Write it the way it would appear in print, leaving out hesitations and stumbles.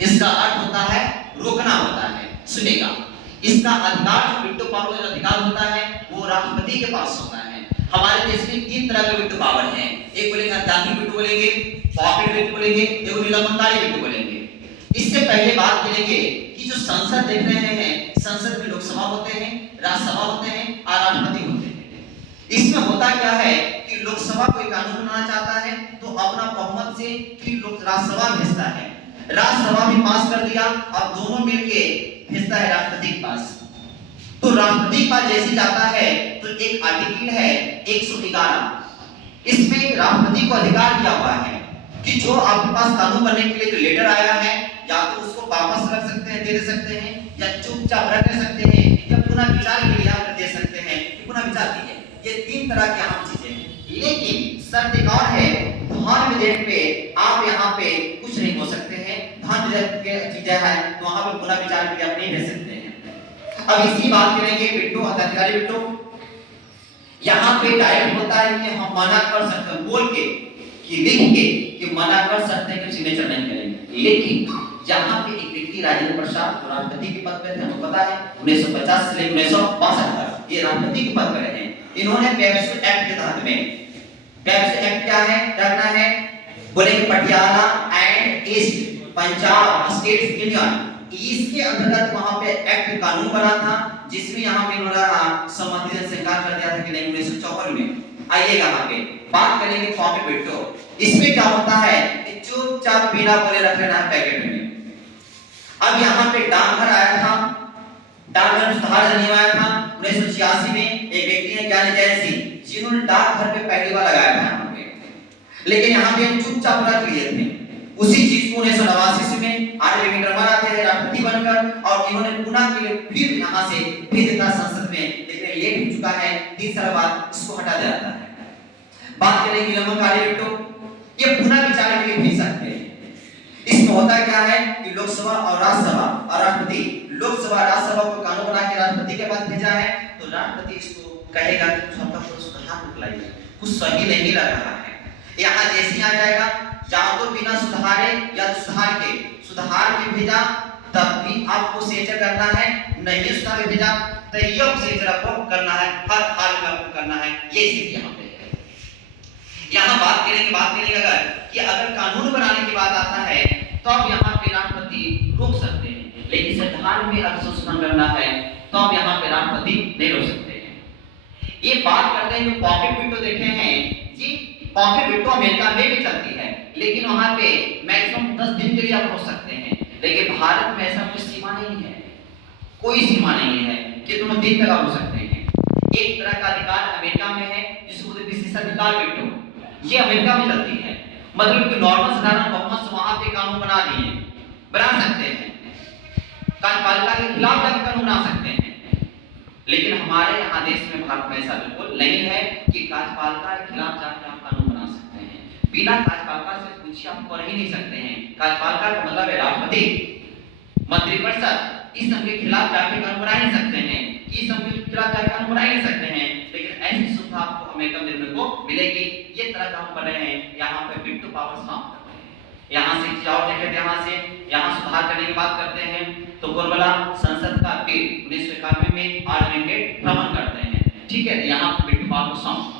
इसका अर्थ होता है रोकना होता है। सुनेगा, इसका अधिकार जो वीटो पावर का अधिकार होता है वो राष्ट्रपति के पास होता है। हमारे देश में 3 तरह के वीटो पावर हैं। एक बोलेंगे अत्याधिक वीटो बोलेंगे, पॉकेट वीटो बोलेंगे, एक निलंबनकारी वीटो बोलेंगे। इससे पहले बात करेंगे कि जो संसद देख रहे हैं, संसद में लोकसभा होते हैं, राज्यसभा होते हैं और राष्ट्रपति होते हैं। इसमें होता क्या है कि लोकसभा कोई कानून बनाना चाहता है तो अपना बहुमत से फिर राज्यसभा भेजता है, राज्यसभा भी पास कर दिया और दोनों मिलके भेजता है राष्ट्रपति के पास। तो राष्ट्रपति के पास जैसे जाता है तो एक आर्टिकल है 111, इसमें राष्ट्रपति को अधिकार दिया हुआ है कि जो आपके पास कानून बनने के लिए जो लेटर आया है या तो उसको वापस रख सकते हैं, दे सकते हैं, या चुपचाप रख सकते हैं, या पुनः विचार के लिए आप दे सकते हैं कि पुनः विचार कीजिए। ये 3 तरह की आम चीजें हैं। लेकिन शर्त एक और है, धन विधेयक पे आप यहाँ पे कुछ नहीं हो सकते हैं। धन विधेयक के चीजें हैं तो वहां पे पुनः विचार के लिए आप नहीं भेज सकते हैं। अब इसी बात करेंगे वीटो, अधिकारी वीटो। यहाँ पे डायरेक्ट होता है कि हम मना कर सकते हैं, बोल के कि लिख के कि मना कर सकते हैं कि सिग्नेचर नहीं करेंगे। लेकिन यहाँ पे एक व्यक्ति राजेंद्र प्रसाद राष्ट्रपति के पद पे थे, हमको पता है 1950 से 1962 तक ये राष्ट्रपति के पद पे रहे। इन्होंने पेप्सो एक्ट के तहत में, पेप्सो एक्ट क्या है, रखना है बोलेंगे Patiala and east Punjab states union, इसके अंतर्गत वहां पे एक्ट कानून बना था जिसमें यहाँ पे इन्होंने संबंधित से स्वीकार कर दिया था कि नहीं 1954 में। आइएगा वहां पे बात करेंगे पॉकेट वीटो। इसमें क्या होता है कि चुपचाप बिना बोले रख लेना है पैकेट में। अब यहाँ पे डाकघर आया था, डाकघर सुधार अधिनियम आया था 1986 में। एक व्यक्ति है ज्ञानी जयंत सिंह, जिन्होंने डाकघर पे पहली बार लगाया था यहाँ पे, लेकिन यहाँ पे चुपचाप रख लिए थे। उसी चीज को 1989 में आर विक्रमन आते हैं राष्ट्रपति बनकर और इन्होंने पुनः के लिए फिर यहाँ से भेज देता संसद में, लेकिन लेट हो चुका है, 3 साल बाद इसको हटा दिया जाता है। बात करें निलंबनकारी वीटो, ये पुनः विचार के लिए भेज सकते हैं। इसमें होता क्या है कि लोकसभा और राज्यसभा और राष्ट्रपति, लोकसभा राज्यसभा को कानून बना के राष्ट्रपति के पास भेजा है तो राष्ट्रपति इसको कहेगा कि आपका सुधार निकलाइए, कुछ सही नहीं लग रहा है। यहाँ जैसे आ जाएगा या तो बिना सुधारे या सुधार के भेजा तब भी आपको सिग्नेचर करना है, नहीं सुधार के भेजा तो ये सिग्नेचर आपको करना है, हर हाल में आपको करना है। ये स्थिति यहाँ पे है। यहाँ बात करेंगे अगर कि अगर कानून बनाने की बात आता है तो अब यहाँ पे राष्ट्रपति रोक सकते हैं, लेकिन संविधान में अगर संशोधन करना है तो अब यहाँ पे राष्ट्रपति नहीं रोक सकते हैं। ये बात करते हैं जो पॉकेट वीटो देखे हैं जी, पॉकेट वीटो अमेरिका में भी चलती है, लेकिन वहां पे मैक्सिमम 10 दिन के लिए आप हो सकते हैं। लेकिन भारत में ऐसा कोई सीमा नहीं है, कोई सीमा नहीं है, कितने दिन तक आप हो सकते हैं। एक तरह का अधिकार अमेरिका में है जिसको बोलते हैं विशेषाधिकार वीटो, ये अमेरिका में चलती है। मतलब कि नॉर्मल साधारण बहुमत से वहां पे कानून बना सकते हैं, कार्यपालिका के खिलाफ जाकर कानून बना सकते हैं। लेकिन हमारे यहाँ देश में, भारत में ऐसा बिल्कुल नहीं है कि कार्यपालिका के खिलाफ जाकर आप कानून बना सकते हैं। बिना कार्यपालिका से कुछ आप कर ही नहीं सकते हैं। कार्यपालिका का मतलब है राष्ट्रपति, मंत्रिपरिषद, इस सब के खिलाफ जाकर कानून बना नहीं सकते हैं, इस सब के खिलाफ जाकर कानून बना नहीं सकते हैं। लेकिन ऐसी सुविधा आपको अमेरिका में देखने को मिलेगी। ये तरह काम कर रहे हैं, यहाँ पे वीटो पावर समाप्त कर रहे हैं। यहाँ से जाओ देखें, यहाँ सुधार करने की बात करते हैं तो गोलबला संसद का बिल 1991 में पार्लियामेंट भ्रमण करते हैं, ठीक है, यहाँ वीटो पावर समाप्त